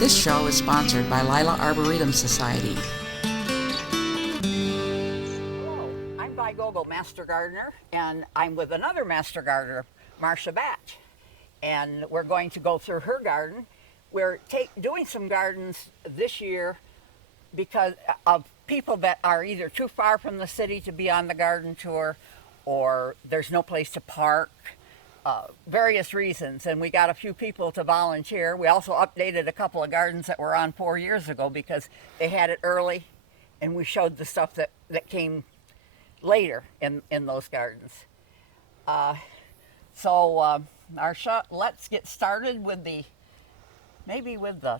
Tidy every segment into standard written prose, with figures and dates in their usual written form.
This show is sponsored by Lila Arboretum Society. Hello, I'm Vi Gogol, Master Gardener, and I'm with another Master Gardener, Marcia Batch. And we're going to go through her garden. We're doing some gardens this year because of people that are either too far from the city to be on the garden tour, or there's no place to park. Various reasons, and we got a few people to volunteer. We also updated a couple of gardens that were on 4 years ago because they had it early, and we showed the stuff that came later in those gardens. Marsha, let's get started with the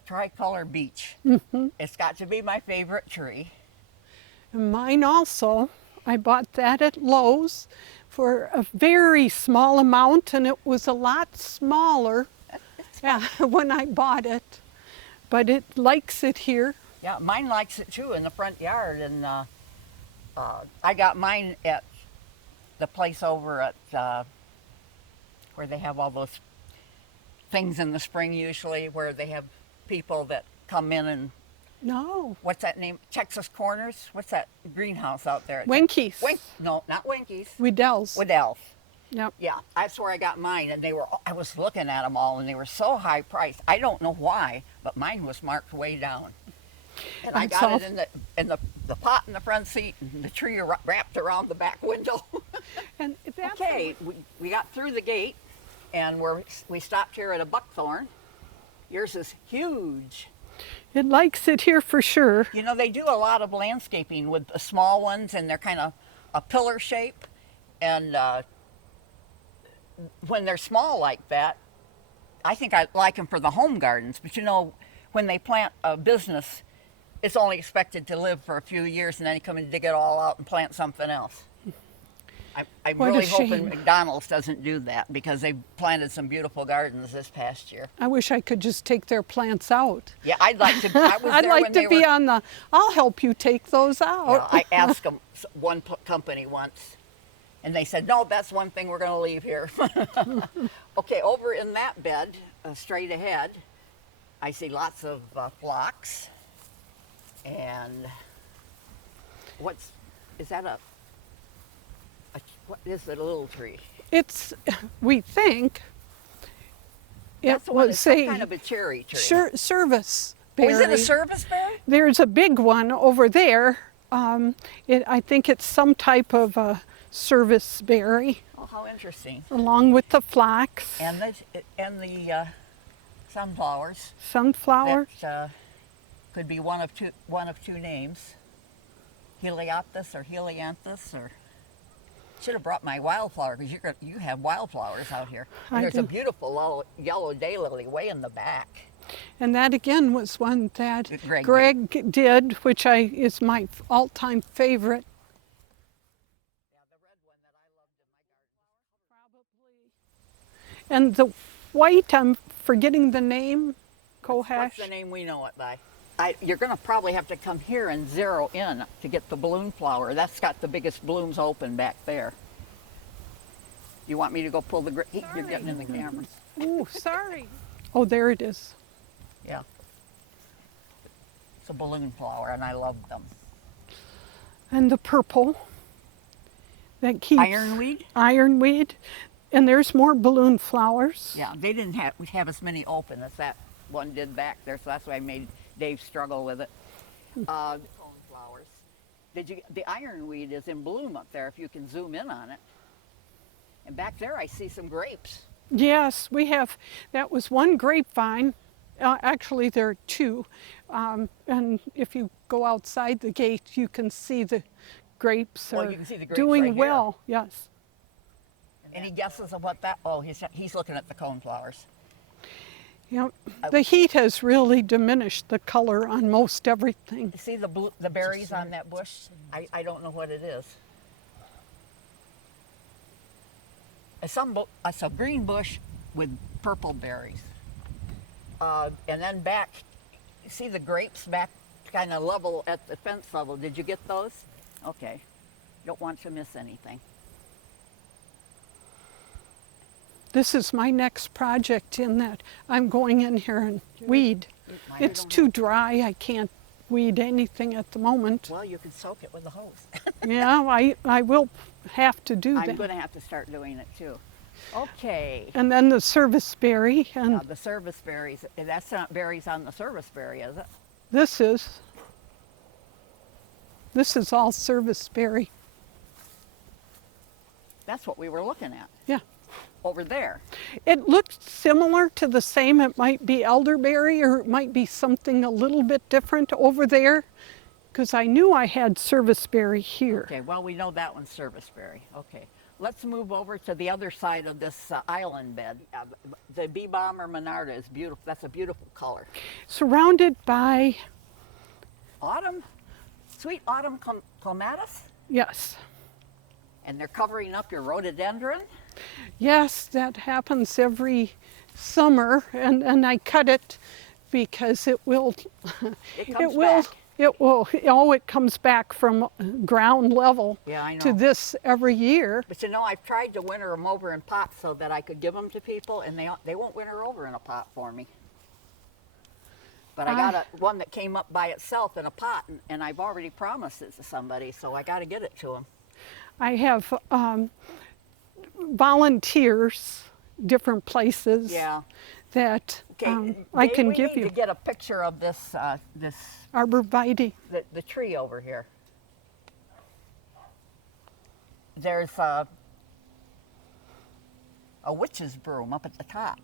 tricolor beech. Mm-hmm. It's got to be my favorite tree. And mine also. I bought that at Lowe's for a very small amount, and it was a lot smaller when I bought it. But it likes it here. Yeah, mine likes it too in the front yard, and I got mine at the place over at where they have all those things in the spring usually, where they have people that come in and No. what's that name? Texas Corners? What's that greenhouse out there? Winkies. No, not Winkies. Weddell's. Weddell's. Yep. Yeah, that's where I got mine, and I was looking at them all, and they were so high priced. I don't know why, but mine was marked way down. And I got it in the pot in the front seat, and the tree wrapped around the back window. And that's Okay, we got through the gate, and we stopped here at a buckthorn. Yours is huge. It likes it here for sure. You know, they do a lot of landscaping with the small ones, and they're kind of a pillar shape. And when they're small like that, I think I like them for the home gardens. But you know, when they plant a business, it's only expected to live for a few years, and then you come and dig it all out and plant something else. I'm really hoping McDonald's doesn't do that, because they planted some beautiful gardens this past year. I wish I could just take their plants out. Yeah, I'd like to. I was I'd there like when to they be were, on the, I'll help you take those out. I asked them, one company once, and they said, no, that's one thing we're going to leave here. Okay, over in that bed, straight ahead, I see lots of phlox. And what is the little tree? It's, we think, That's it was some kind of a cherry tree. serviceberry. Oh, is it a serviceberry? There's a big one over there. I think it's some type of a serviceberry. Oh, how interesting. Along with the phlox. And the sunflowers. Sunflower. That could be one of two names. Helianthus or Helianthus, or should have brought my wildflower, because you have wildflowers out here. And there's a beautiful yellow daylily way in the back. And that again was one that Greg did, which is my all-time favorite. Yeah, the red one that I loved in my garden. Probably. And the white, I'm forgetting the name. Cohash. What's the name we know it by? You're going to probably have to come here and zero in to get the balloon flower. That's got the biggest blooms open back there. You want me to go pull the grape? You're getting in the camera. Oh, sorry. Oh, there it is. Yeah. It's a balloon flower, and I love them. And the purple. That keeps Ironweed? Ironweed. And there's more balloon flowers. Yeah, they didn't have as many open as that one did back there, so that's why I made Dave struggle with it. The coneflowers. The ironweed is in bloom up there if you can zoom in on it. And back there I see some grapes. Yes, we have. That was one grapevine. Actually, there are two. And if you go outside the gate, you can see the grapes Well, are you can see the grapes doing right well. Yes. Any guesses of what that? Oh, he's looking at the coneflowers. Yeah, the heat has really diminished the color on most everything. See the berries on that bush? I don't know what it is. it's a green bush with purple berries. And then back, see the grapes back kind of level at the fence level. Did you get those? Okay. Don't want to miss anything. This is my next project in that I'm going in here and weed. It's too dry. I can't weed anything at the moment. Well, you can soak it with a hose. Yeah, I will have to do I'm that. going to have to start doing it too. Okay. And then the serviceberry, and Now the service berries, that's not berries on the service berry, is it? this is all serviceberry. That's what we were looking at Yeah. over there. It looks similar to the same. It might be elderberry or it might be something a little bit different over there because I knew I had serviceberry here. Okay, well, we know that one's service berry. Okay. Let's move over to the other side of this island bed. The bee balm or monarda is beautiful. That's a beautiful color. Surrounded by, Autumn, sweet autumn clematis, yes. and they're covering up your rhododendron. Yes, that happens every summer and I cut it because it will, It comes back. it comes back from ground level Yeah, I know. to this every year. But you know, I've tried to winter them over in pots so that I could give them to people, and they won't winter over in a pot for me. But I got one that came up by itself in a pot, and I've already promised it to somebody, so I got to get it to them. I have volunteers, different places Yeah. that Okay. I Dave, can we give need you. to get a picture of this Arborvitae. the tree over here. There's a witch's broom up at the top.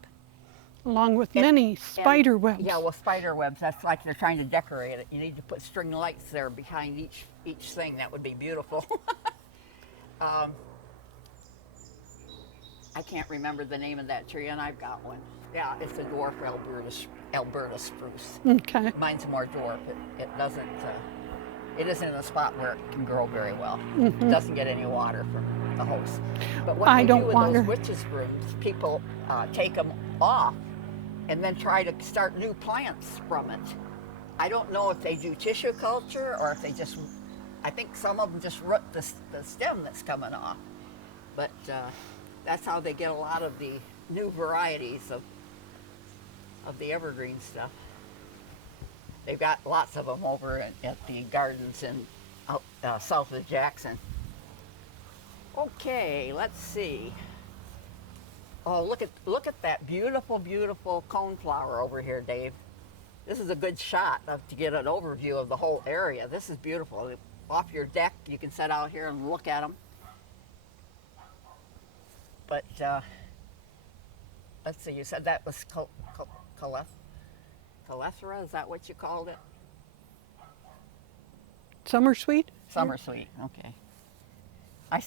Along with many spider webs. Yeah, well, spider webs. That's like they're trying to decorate it. You need to put string lights there behind each thing. That would be beautiful. I can't remember the name of that tree, and I've got one. Yeah, it's a dwarf Alberta spruce. Okay. Mine's more dwarf. It doesn't. It isn't in a spot where it can grow very well. Mm-hmm. It doesn't get any water from the hose. But what I they don't do with water. those witches' brooms, people take them off and then try to start new plants from it. I don't know if they do tissue culture or if they just. I think some of them just root the stem that's coming off. But that's how they get a lot of the new varieties of the evergreen stuff. They've got lots of them over at the gardens in south of Jackson. Okay, let's see. Oh, look at that beautiful, beautiful coneflower over here, Dave. This is a good shot to get an overview of the whole area. This is beautiful. Off your deck, you can sit out here and look at them. But let's see, you said that was Calethra, is that what you called it? Summer sweet? Summer sweet, okay. I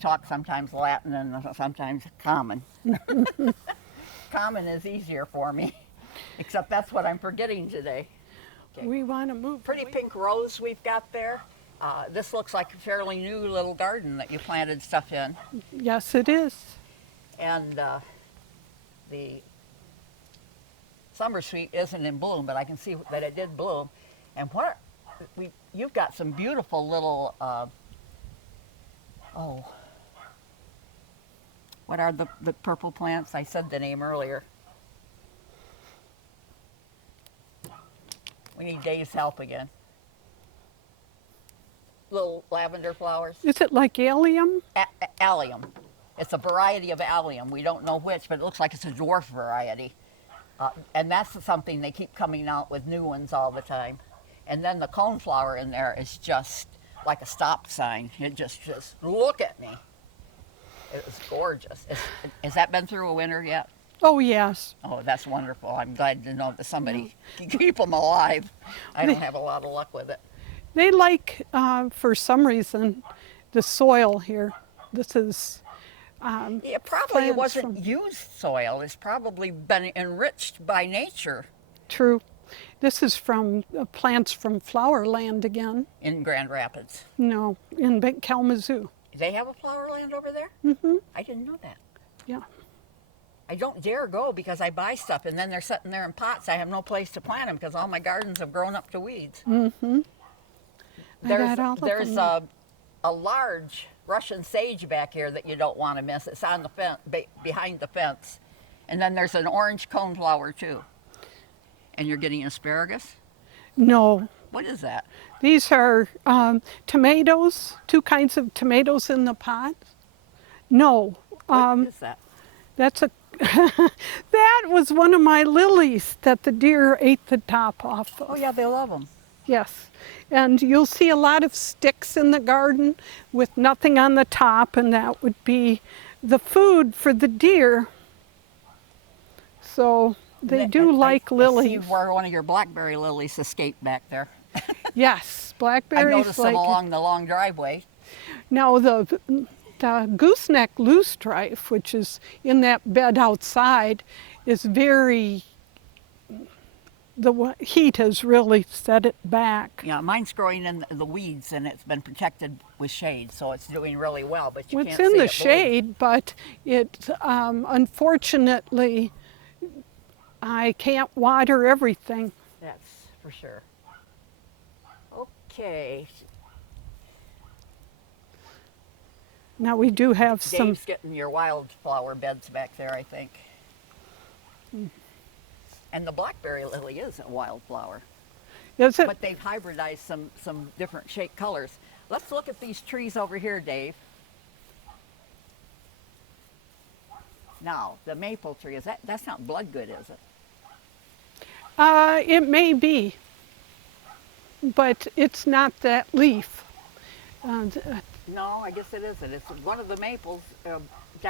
talk sometimes Latin and sometimes common. Common is easier for me, except that's what I'm forgetting today. Okay. We want to move. Pretty pink rose we've got there. This looks like a fairly new little garden that you planted stuff in. Yes, it is. And the summer sweet isn't in bloom, but I can see that it did bloom. And you've got some beautiful little, what are the purple plants? I said the name earlier. We need Dave's help again. Little lavender flowers. Is it like allium? Allium. It's a variety of allium. We don't know which, but it looks like it's a dwarf variety. And that's something they keep coming out with new ones all the time. And then the coneflower in there is just like a stop sign. It just look at me. It was gorgeous. Has that been through a winter yet? Oh, yes. Oh, that's wonderful. I'm glad to know that somebody can keep them alive. I don't have a lot of luck with it. They like, for some reason, the soil here. This is It probably plants wasn't used soil. It's probably been enriched by nature. true. This is from plants from Flowerland again. In Grand Rapids. No, in Kalamazoo. They have a flower land over there? Mm-hmm. I didn't know that. Yeah. I don't dare go because I buy stuff and then they're sitting there in pots. I have no place to plant them because all my gardens have grown up to weeds. Mm-hmm. There's a large Russian sage back here that you don't want to miss. It's on the fence, behind the fence. And then there's an orange coneflower too. And you're getting asparagus? No. What is that? These are tomatoes, 2 kinds of tomatoes in the pot. No. What is that? That's a that was one of my lilies that the deer ate the top off of. Oh yeah, they love them. Yes. And you'll see a lot of sticks in the garden with nothing on the top, and that would be the food for the deer. So they do like lilies. I see where one of your blackberry lilies escaped back there. Yes, blackberries. I noticed them along the long driveway. Now the gooseneck loosestrife, which is in that bed outside, is very, the heat has really set it back. Yeah, mine's growing in the weeds and it's been protected with shade, so it's doing really well, but you Well, can't it's in see the it shade, but it, unfortunately, I can't water everything. That's for sure. Okay. Now we do have some. Dave's getting your wildflower beds back there, I think. And the blackberry lily is a wildflower. Is it? But they've hybridized some different shade colors. Let's look at these trees over here, Dave. Now, the maple tree, that's not bloodgood, is it? It may be, but it's not that leaf. No, I guess it isn't. It's one of the maples,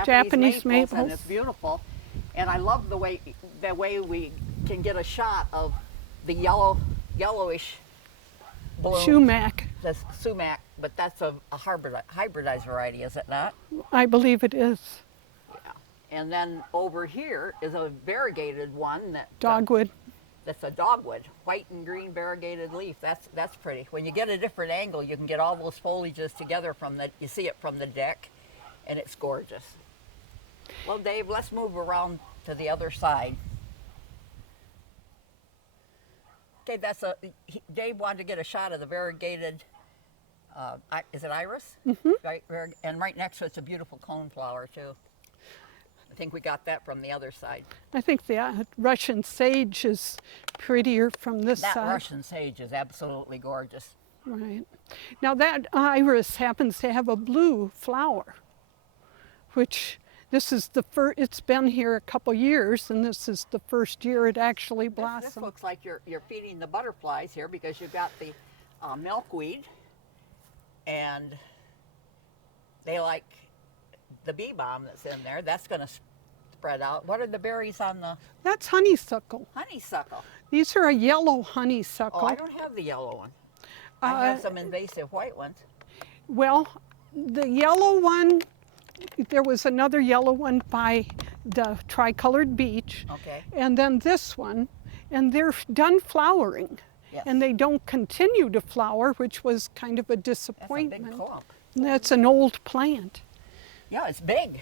Japanese and maples. it's beautiful. And I love the way we can get a shot of the yellowish bloom. Sumac. The sumac, but that's a hybridized variety, is it not? I believe it is. Yeah. And then over here is a variegated one that Dogwood. that's a dogwood, white and green variegated leaf. That's pretty. When you get a different angle, you can get all those foliages together you see it from the deck, and it's gorgeous. Well, Dave, let's move around to the other side. Okay, Dave wanted to get a shot of the variegated, is it iris? Mm-hmm. Right, and right next to it's a beautiful coneflower too. I think we got that from the other side. I think the Russian sage is prettier from this That side. Russian sage is absolutely gorgeous. Right. Now that iris happens to have a blue flower, which this is the first, it's been here a couple years, and this is the first year it actually blossomed. This looks like you're feeding the butterflies here because you've got the milkweed, and they like the bee balm that's in there. That's going to spread out. What are the berries on the That's honeysuckle. honeysuckle? These are a yellow honeysuckle. Oh, I don't have the yellow one. I have some invasive white ones. Well, the yellow one, there was another yellow one by the tricolored beech. Okay. And then this one, and they're done flowering. Yes. And they don't continue to flower, which was kind of a That's a disappointment. big clump. And that's an old plant. Yeah, it's big.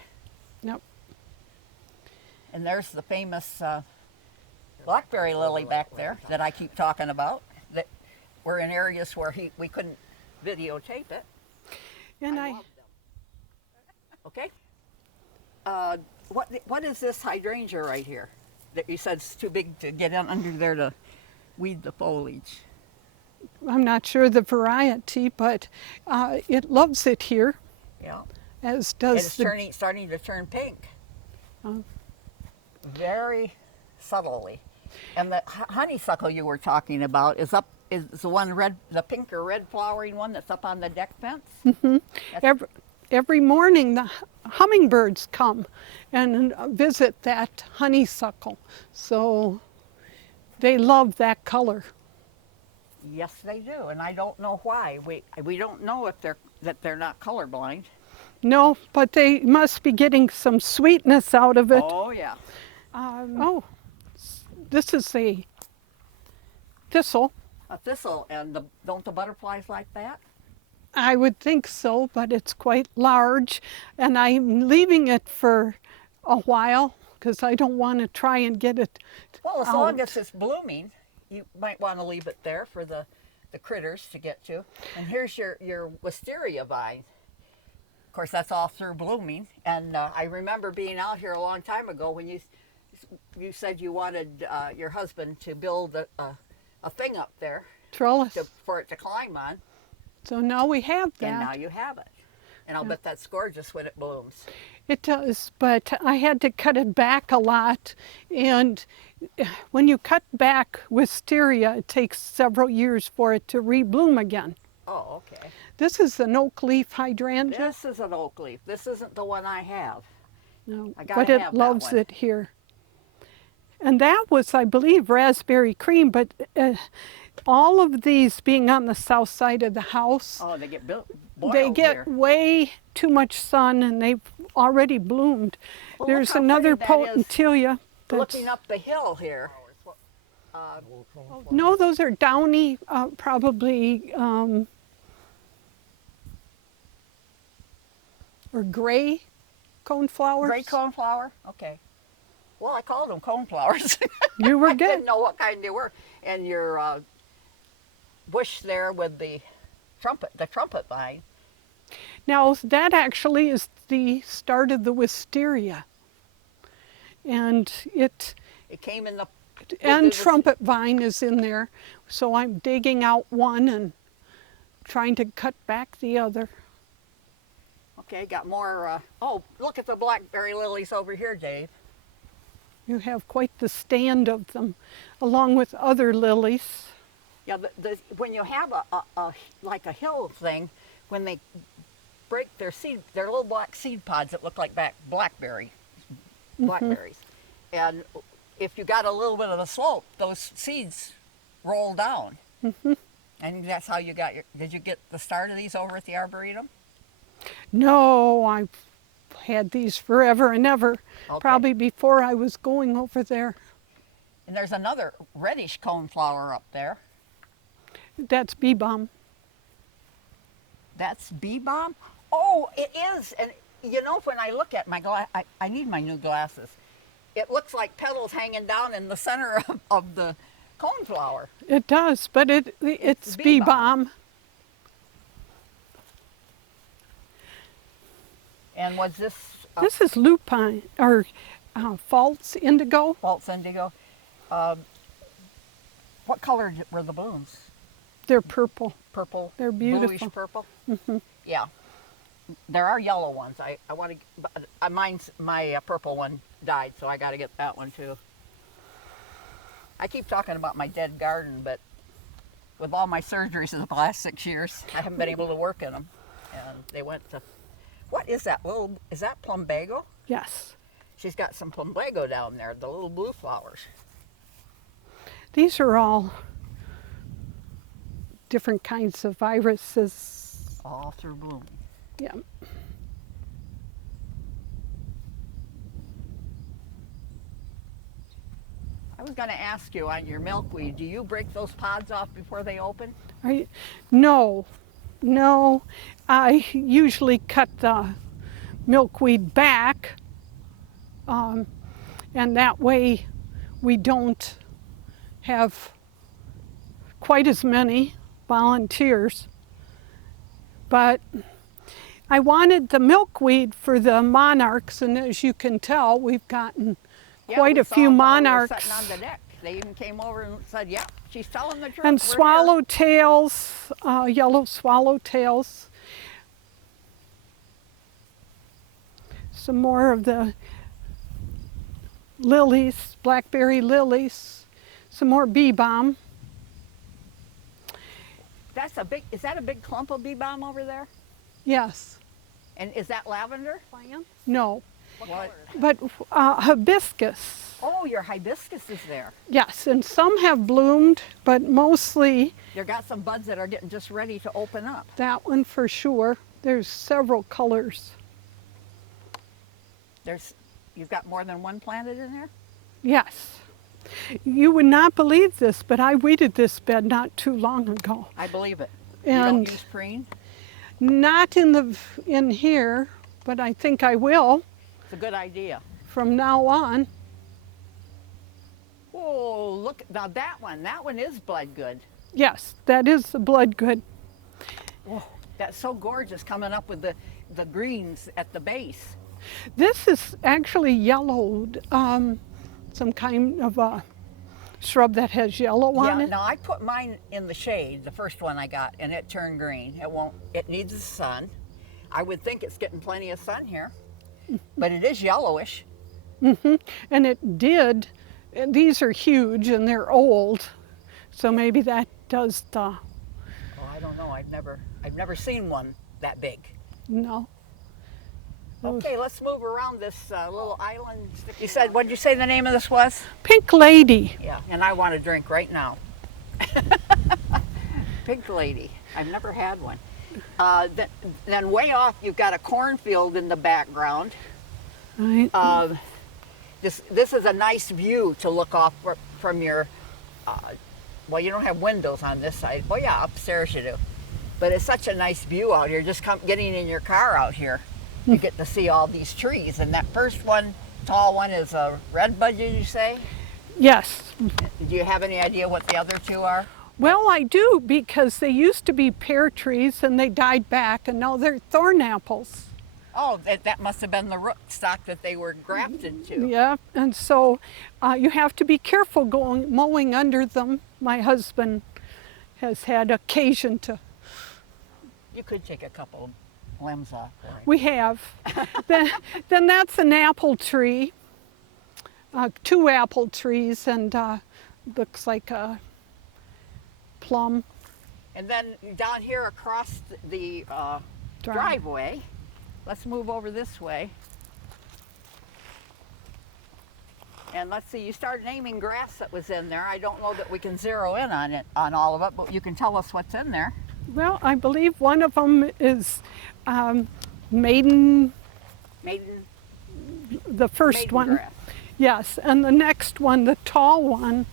Yep. And there's the famous blackberry lily back there that I keep talking about. That we're in areas where we couldn't videotape it. And I love them. Okay. What is this hydrangea right here that you said it's too big to get in under there to weed the foliage? I'm not sure the variety, but it loves it here, Yeah. as And does it's starting to turn pink. Oh. Very subtly. And the honeysuckle you were talking about is the one the pink or red flowering one that's up on the deck fence? every morning the hummingbirds come and visit that honeysuckle. So they love that color. Yes, they do, and I don't know why. We don't know if they're not colorblind. No, but they must be getting some sweetness out of it. Oh yeah. This is a thistle. A thistle, and don't the butterflies like that? I would think so, but it's quite large, and I'm leaving it for a while because I don't want to try and get it Well, as out. long as it's blooming, you might want to leave it there for the critters to get to. And here's your wisteria vine. Of course, that's all through blooming. And I remember being out here a long time ago when you said you wanted your husband to build a thing up there Trellis. for it to climb on. So now we have that. And now you have it. And I'll bet that's gorgeous when it blooms. It does, but I had to cut it back a lot. And when you cut back wisteria, it takes several years for it to rebloom again. Oh, okay. This is an oak leaf hydrangea. This is an oak leaf. This isn't the one I have. No, I gotta but it have that loves one. it here. And that was, I believe, raspberry cream, but all of these being on the south side of the house, Oh, they get boiled they get here. way too much sun and they've already bloomed. Well, look There's how another pretty that is. potentilia. Looking up the hill here. No, those are downy, probably, or gray coneflowers. Gray coneflower? Okay. Well, I called them coneflowers. You were I good. didn't know what kind they were. And your bush there with the trumpet vine. Now, that actually is the start of the wisteria. And It came in the... and trumpet vine is in there. So I'm digging out one and trying to cut back the other. Okay, got more... oh, look at the blackberry lilies over here, Dave. You have quite the stand of them, along with other lilies. Yeah, when you have like a hill thing, when they break their little black seed pods that look like blackberries. And if you got a little bit of the slope, those seeds roll down. And that's how you got did you get the start of these over at the Arboretum? No, I've had these forever and ever, Okay. probably before I was going over there. And there's another reddish coneflower up there. That's bee balm. That's bee balm? Oh, it is. And you know, when I look at my glass, I need my new glasses. It looks like petals hanging down in the center of the coneflower. It does, but it's bee bee balm. balm. And was this This is lupine, or false indigo. false indigo? What color were the blooms? They're purple. Purple? They're beautiful. Bluish purple? Yeah. There are yellow ones. I want to, my purple one died, so I got to get that one too. I keep talking about my dead garden, but with all my surgeries in the last 6 years, I haven't been able to work in them. And they went to, what is that is that plumbago? Yes. She's got some plumbago down there, the little blue flowers. These are all different kinds of viruses. All through bloom. Yeah. I was going to ask you on your milkweed, do you break those pods off before they open? No. I usually cut the milkweed back, and that way we don't have quite as many volunteers. But I wanted the milkweed for the monarchs, and as you can tell, we've gotten quite we a saw few them while we were monarchs. sitting on the deck. They even came over and said, "Yeah, she's telling the truth." And We're here." swallowtails, yellow swallowtails. Some more of the lilies, blackberry lilies. Some more bee balm. That's a big. Is that a big clump of bee balm over there? Yes. And is that lavender? No. What? But hibiscus. Oh, your hibiscus is there. Yes, and some have bloomed, but mostly You got some buds that are getting just ready to open up. that one for sure. There's several colors. You've got more than one planted in there? Yes. You would not believe this, but I weeded this bed not too long ago. I believe it. And you don't use preen? Not in here, but I think I will It's a good idea. from now on. Oh, look, now that one is blood good. Yes, that is the blood good. Oh, that's so gorgeous coming up with the greens at the base. This is actually yellowed, some kind of a shrub that has yellow on Yeah, it. now I put mine in the shade, the first one I got, and it turned green. It needs the sun. I would think it's getting plenty of sun here, but it is yellowish. And it did. These are huge and they're old, so maybe that does the, Oh, I don't know. I've never seen one that big. no. Okay, let's move around this little island. You said, what did you say the name of this was? Pink lady. Yeah, and I want a drink right now. Pink lady. I've never had one. Then way off, you've got a cornfield in the background. Right. This is a nice view to look off from your, well, you don't have windows on this side. Well, yeah, upstairs you do. But it's such a nice view out here. Just getting in your car out here, you get to see all these trees. And that first one, tall one, is a redbud, did you say? Yes. Do you have any idea what the other two are? Well, I do, because they used to be pear trees and they died back, and now they're thorn apples. Oh, that must have been the root stock that they were grafted to. Yeah, and so you have to be careful mowing under them. My husband has had occasion to. You could take a couple limbs off for it. We have. then that's an apple tree, 2 apple trees, and looks like a plum. And then down here across the driveway, let's move over this way. And let's see, you started naming grass that was in there. I don't know that we can zero in on all of it, but you can tell us what's in there. Well, I believe one of them is maiden, the first Maiden one. grass. Yes, and the next one, the tall one,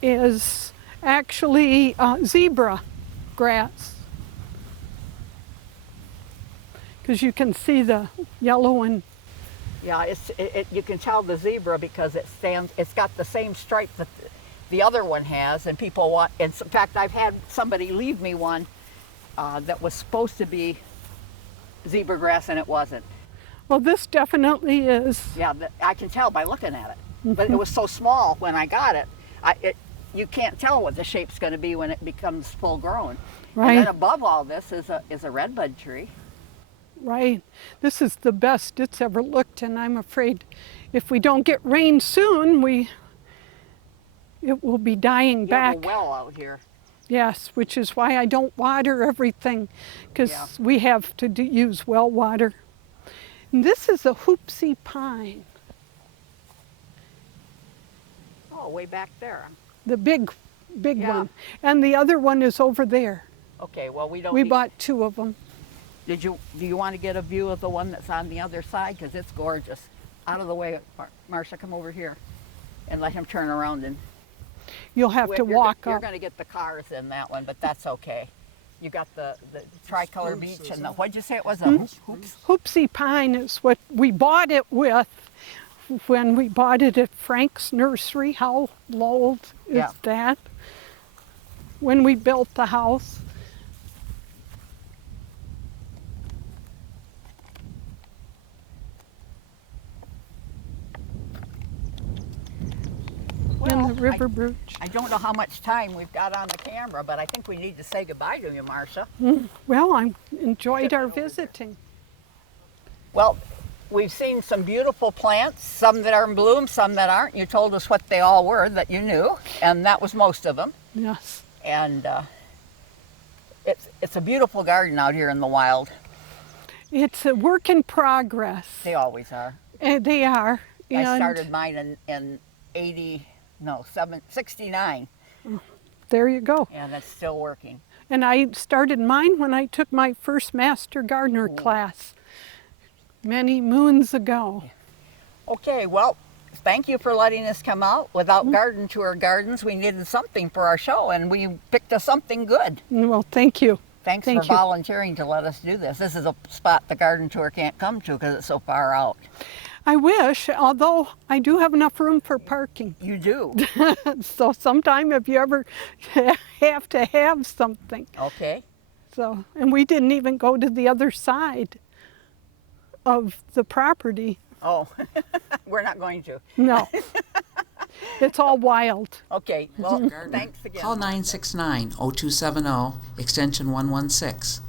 is actually zebra grass. Because you can see the yellow and Yeah, you can tell the zebra because it's got the same stripe that the other one has, and people want, and in fact, I've had somebody leave me one that was supposed to be zebra grass and it wasn't. well, this definitely is. Yeah, I can tell by looking at it. But it was so small when I got it, you can't tell what the shape's going to be when it becomes full grown. Right. And then above all this is a redbud tree. Right. This is the best it's ever looked, and I'm afraid if we don't get rain soon, it will be dying You have back. a well out here. Yes, which is why I don't water everything, because Yeah. we have to use well water. And this is a hoopsie pine, Oh, way back there. the big Yeah. one, and the other one is over there. Okay, well, we don't We need- bought 2 of them. Do you want to get a view of the one that's on the other side? Because it's gorgeous. Out of the way, Marcia, come over here and let him turn around. And You'll have to walk You're up. going to get the cars in that one, but that's okay. You got the tricolor beach and what'd you say it was? Hoops? Hoopsie pine is what we bought it with when we bought it at Frank's nursery. How old is Yeah. that? When we built the house. And the river brooch. I don't know how much time we've got on the camera, but I think we need to say goodbye to you, Marcia. Well, I enjoyed our visiting. Well, we've seen some beautiful plants, some that are in bloom, some that aren't. You told us what they all were that you knew, and that was most of them. Yes. And it's a beautiful garden out here in the wild. It's a work in progress. They always are. They are. I And started mine in 69, there you go. and it's still working. And I started mine when I took my first Master Gardener class many moons ago. Okay, well, thank you for letting us come out. Without Garden Tour Gardens, we needed something for our show, and we picked us something good. Well, thank you. Thanks Thank for you. volunteering to let us do this. This is a spot the garden tour can't come to because it's so far out. I wish, although I do have enough room for parking. You do. So sometime if you ever have to have something. Okay. So, and we didn't even go to the other side of the property. Oh, we're not going to. No. It's all wild. Okay. Well, Gardener, thanks again. call 969-0270, extension 116.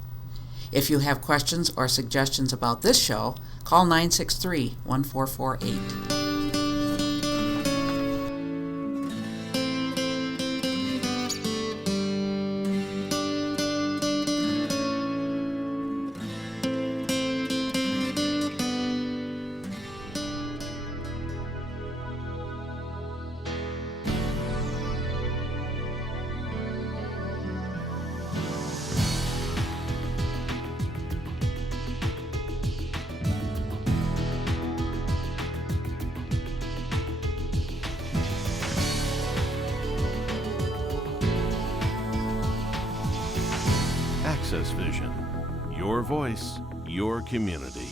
If you have questions or suggestions about this show, call 963-1448. AccessVision. Your voice, your community.